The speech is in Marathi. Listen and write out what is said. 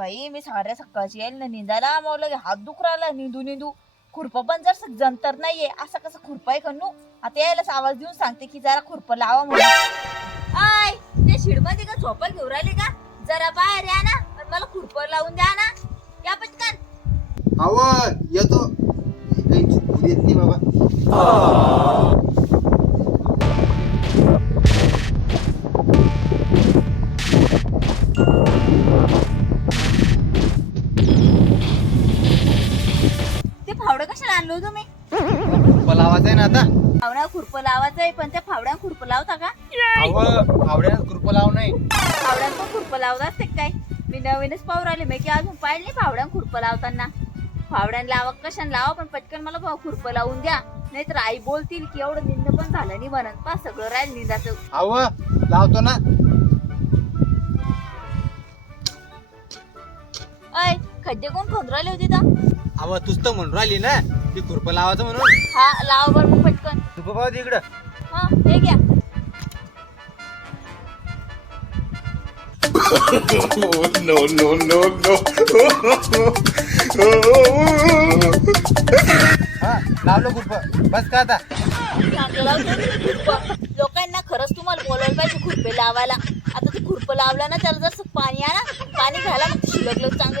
बाई मी साऱ्या सकाळची येईल ना निंदायला मग लगे हात दुख राहिला निंदू निंदू. खुरप पण जर जंतर नाहीये असं कसं खुरपाय नू? आता यायलाच आवाज देऊन सांगते की जरा खुरप लावा म्हणून. आय ते शिडमध्ये का झोपल घेऊन राहिले का? जरा बाहेर या ना आणि मला खुरप लावून द्या ना. या पटकन. अव येतो काही चुकू देत नाही बाबा. फावडं कशाला आणलं तुम्ही? मला आवाज आहे ना आता. फावड्या खुरप लावायचं आहे पण त्या फावड्या खुरप लावता का? अव आवड्यानं कृपा लाव नाही फावड्यान पण खुरप लावत असते काय? मी नवीनच पाहू राहिले मी की अजून पाहिले नाही फावड्यान खुरप लावताना. फावड्यान लावा कशाने लावा पण पटकन मला भाऊ खुरप लावून द्या. नाहीतर आई बोलतील की एवढं निंद पण झालं नाही म्हणत पा सगळं राहील निंदाचं. अव लावतो ना. अय खड्डे कोण खोन राहिले होते तर अव तूच तर म्हणून राहिली ना. ती खुरप लावायचं म्हणून. हा लावा बरं मग पटकन. तू बाबा इकडं. हा हे घ्या. no, no, no, no. हा लावलं खुरप. बस का आता? खुरपं. लोकांना खरंच तुम्हाला बोलायला पाहिजे खुरपे लावायला. आता ते खुरपं लावलं ना त्याला जर पाणी आणा. पाणी घाला मग ते शिलकलं चांगलं